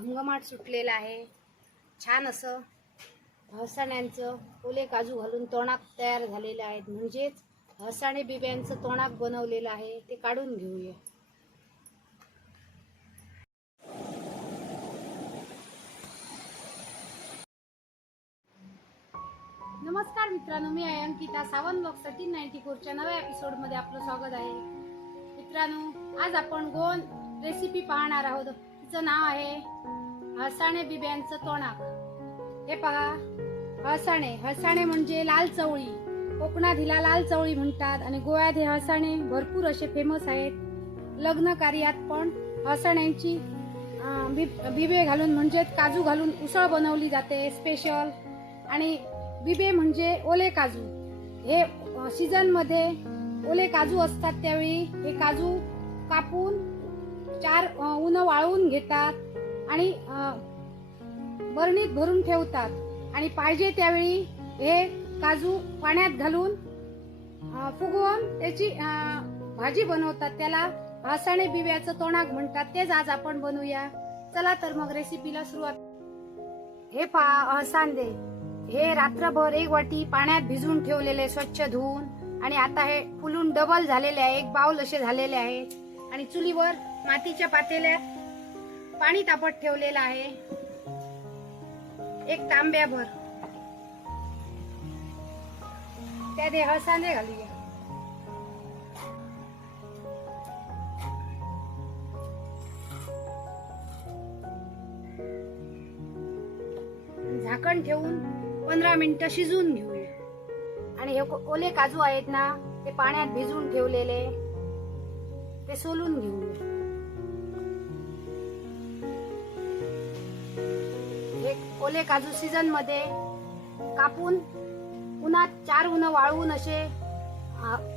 घमघमाट सुटलेला आहे. छान असं फरसाण्यांचं ओले काजू घालून तोंडाक तयार झालेले आहेत. म्हणजेच फरसाणे बिब्यांचं तोंडाक बनवलेलं आहे. ते काढून घेऊया. नमस्कार मित्रांनो, मी आहे अंकिता. सावंत ब्लॉग्स 1394च्या नव्या एपिसोडमध्ये आपलं स्वागत आहे. मित्रांनो, आज आपण गोन रेसिपी पाहणार आहोत. तिचं नाव आहे फरसाणे बिब्यांचं तोंडाक. हे पहा, फरसाणे म्हणजे लाल चवळी. कोकणात हिला लाल चवळी म्हणतात आणि गोव्यात हे फरसाणे भरपूर असे फेमस आहेत. लग्न कार्यात पण फरसाण्यांची बिबे घालून म्हणजेच काजू घालून उसळ बनवली जाते स्पेशल. आणि बिबे म्हणजे ओले काजू. हे सीझन मध्ये ओले काजू असतात, त्यावेळी हे काजू कापून 4 ऊन वाळवून घेतात आणि बरणीत भरून ठेवतात आणि पाहिजे त्यावेळी हे काजू पाण्यात घालून फुगवून त्याची भाजी बनवतात. त्याला फरसाणे बिब्याचं तोंडाक म्हणतात. तेच आज आपण बनवूया. चला तर मग रेसिपीला सुरुवात. हे पहा, फरसाणे हे रात्रभर 1 वाटी पाण्यात भिजवून ठेवलेले, स्वच्छ धुवून. आणि आता हे फुलून डबल झालेले आहे, 1 बाउल असे झालेले आहेत. आणि चुलीवर मातीच्या पातेल्यात पाणी तापत ठेवलेलं आहे 1 तांब्याभर. त्यात हे फरसाणे घालूया. झाकण ठेवून 15 मिनिटं शिजवून घेऊया. आणि हे ओले काजू आहेत ना, ते पाण्यात भिजवून ठेवलेले, ते सोलून घेऊया. हे ओले काजू सीझन मध्ये कापून उन्हात 4 ऊन वाळवून असे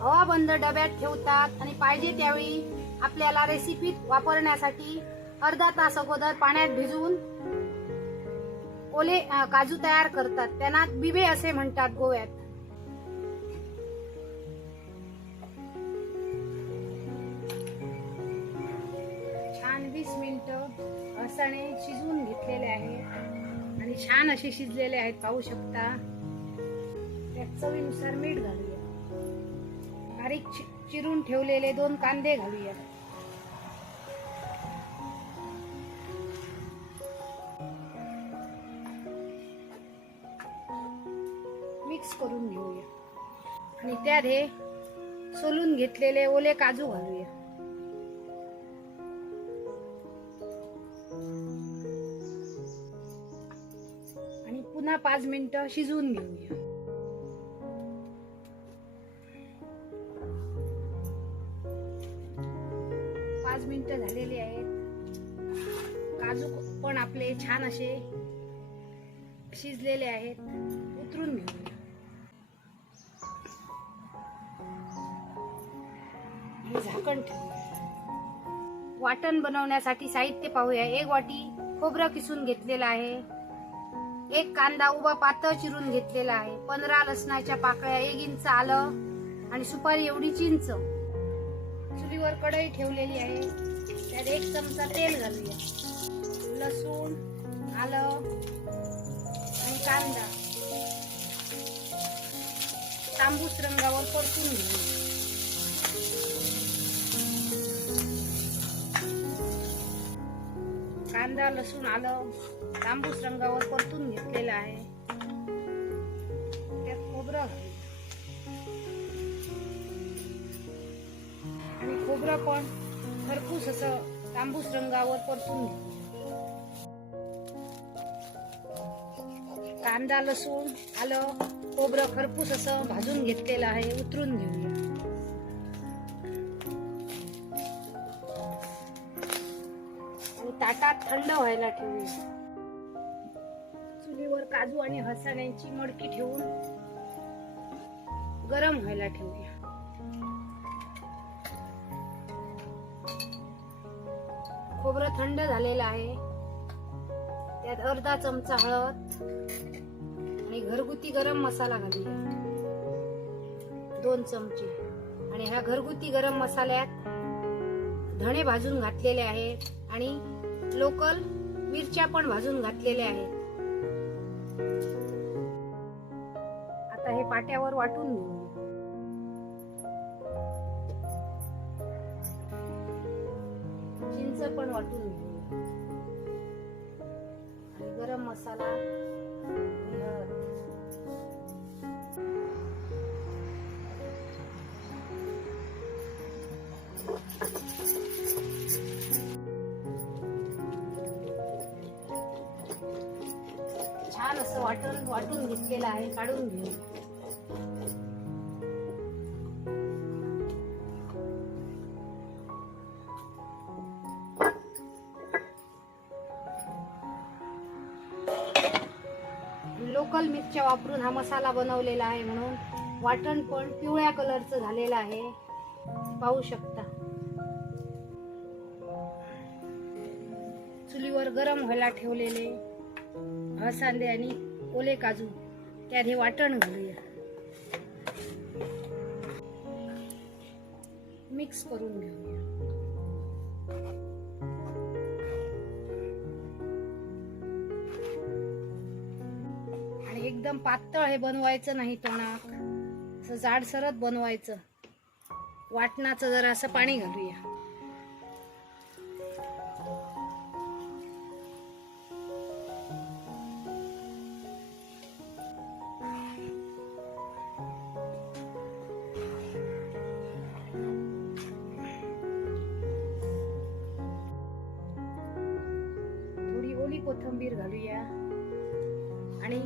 हवाबंद डब्यात ठेवतात आणि पाहिजे त्यावेळी आपल्याला रेसिपीत वापरण्यासाठी अर्धा तास अगोदर पाण्यात भिजवून ओले काजू तयार करतात. त्यांना बिबे असे म्हणतात गोव्यात. छान 20 मिनिटं फरसाणे शिजवून घेतलेले आहेत आणि छान असे शिजलेले आहेत, पाहू शकता. त्यात चवीनुसार मीठ घालूया. बारीक चिरून ठेवलेले 2 कांदे घालूया. मिक्स करून घेऊया आणि त्यात हे सोलून घेतलेले ओले काजू घालूया. आणि पुन्हा 5 मिनिटं शिजवून घेऊया. पाच मिनिटं झालेली आहेत. काजू पण आपले छान असे शिजलेले आहेत. उतरून घेऊया. झाकण ठेवूया. वाटण बनवण्यासाठी साहित्य पाहूया. 1 वाटी खोबरं किसून घेतलेलं आहे. 1 कांदा उभा पातळ चिरून घेतलेला आहे. 15 लसणाच्या पाकळ्या, 1 इंच आलं आणि सुपारी एवढी चिंच. चुलीवर कढई ठेवलेली आहे. त्यात 1 चमचा तेल घालूया. लसूण, आलं आणि कांदा तांबूस रंगावर परतून घेऊया. कांदा, लसूण, आलं तांबूस रंगावर परतून घेतलेला आहे. त्यात खोबरं आणि खोबरं पण खरपूस असं तांबूस रंगावर परतून घेऊ. कांदा, लसूण, आलं, खोबरं खरपूस असं भाजून घेतलेलं आहे. उतरून घेऊया. ताटात थंड व्हायला ठेवूया. चुलीवर काजू आणि फरसाण्यांची मडकी ठेवून गरम व्हायला ठेवूया. खोबरं थंड झालेलं आहे. त्यात अर्धा चमचा हळद आणि घरगुती गरम मसाला घालूया. 2 चमचे. आणि ह्या घरगुती गरम मसाल्यात धणे भाजून घातलेले आहेत आणि लोकल मिरच्या पण भाजून घातलेल्या आहेत. आता हे पाट्यावर वाटून घेऊ. चिंच पण वाटून घेऊ. आणि गरम मसाला, हळद, छान असं वाटून घेतलेलं आहे. काढून घेऊ. लोकल मिरच्या वापरून हा मसाला बनवलेला आहे, म्हणून वाटण पण पिवळ्या कलरचं झालेलं आहे. पाहू शकता. चुलीवर गरम व्हायला ठेवलेले हळसांदे आणि ओले काजू त्यात हे वाटण घालूया. मिक्स करून घेऊया. आणि एकदम पातळ हे बनवायचं नाही टोणाक, असं जाडसरच बनवायचं. वाटणाचं जरा असं पाणी घालूया. कोथिंबीर घालूया आणि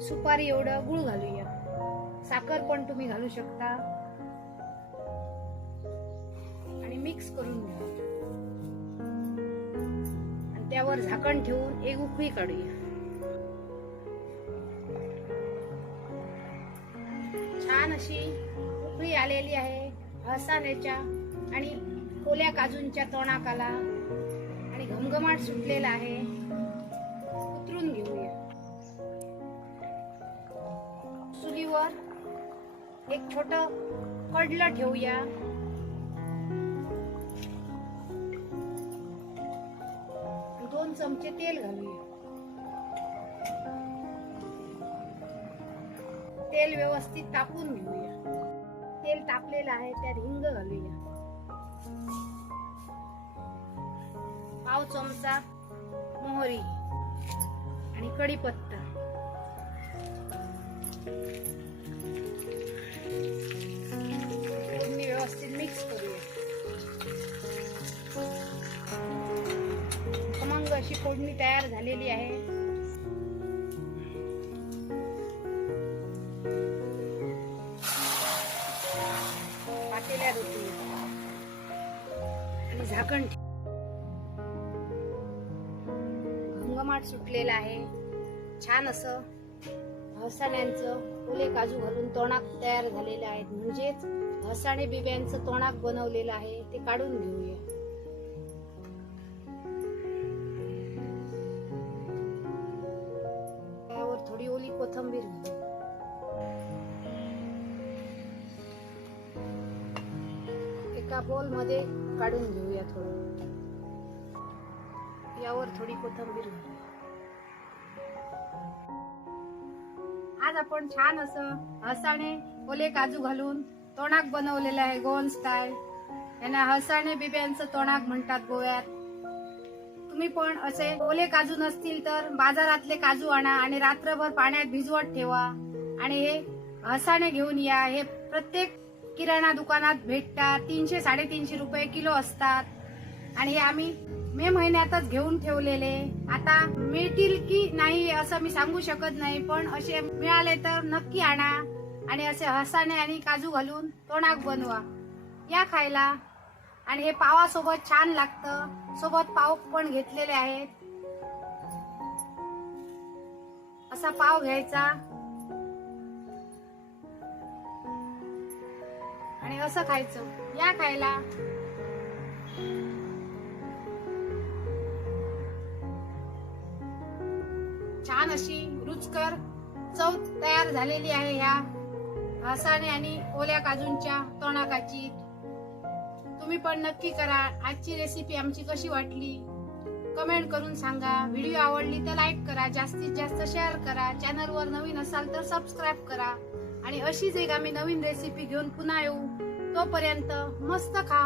सुपारी एवढं गुळ घालूया. साखर पण तुम्ही घालू शकता. आणि मिक्स करून घ्या. आणि त्यावर झाकण ठेवून एक उकळी काढूया. छान अशी उकळी आलेली आहे हळसाण्याच्या आणि ओल्या काजूंच्या तोंडाकाला आणि घमघमाट सुटलेला आहे. उतरून घेऊया. चुलीवर एक छोट कडलं ठेवूया. दोन चमचे तेल घालूया. तेल व्यवस्थित तापून घेऊया. तेल तापलेलं आहे, त्यात हिंग घालूया. पाव चमचा मोहरी आणि कढीपत्ता. फोडणी व्यवस्थित मिक्स करूया. खमंग अशी फोडणी तयार झालेली आहे. पातेल्यात ओतूया आणि झाकण. घमघमाट सुटलेला आहे. छान असं हळसाण्यांचं ओले काजू घालून तोंडाक तयार झालेले आहेत. म्हणजेच हळसाणे बिब्यांचं तोंडाक बनवलेलं आहे. ते काढून घेऊया. त्यावर थोडी ओली कोथिंबीर घालूया. एका बोल मध्ये काढून घेऊया. थोडं यावर थोडी कोथिंबीर घालूया. आज आपण छान असं हळसाणे ओले काजू घालून तोंडाक बनवलेलं आहे. Goan style. यांना हळसाणे बिब्यांचं तोंडाक म्हणतात गोव्यात. तुम्ही पण असे ओले काजू नसतील तर बाजारातले काजू आणा आणि रात्रभर पाण्यात भिजवत ठेवा आणि हे हळसाणे घेऊन या. हे प्रत्येक किराणा दुकानात भेटतात. 300-350 रुपये किलो असतात. आणि हे आम्ही मे महिन्यातच घेऊन ठेवलेले. आता मिळतील की नाही असं मी सांगू शकत नाही, पण असे मिळाले तर नक्की आणा आणि असे हळसाणे आणि काजू घालून तोंडाक बनवा. या खायला. आणि हे पावासोबत छान लागतं. सोबत पाव पण घेतलेले आहेत. असा पाव घ्यायचा आणि असं खायचं. या खायला. छान अशी रुचकर चव तयार झालेली आहे ह्या हळसाणे आणि ओल्या काजूंच्या तोंडाकाची. तुम्ही पण नक्की करा. आजची रेसिपी आमची कशी वाटली कमेंट करून सांगा. व्हिडिओ आवडली तर लाईक करा, जास्तीत जास्त शेअर करा. चॅनलवर नवीन असाल तर सबस्क्राईब करा. आणि अशीच एक आम्ही नवीन रेसिपी घेऊन पुन्हा येऊ. तोपर्यंत मस्त खा,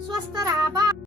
स्वस्त राहा. बाय.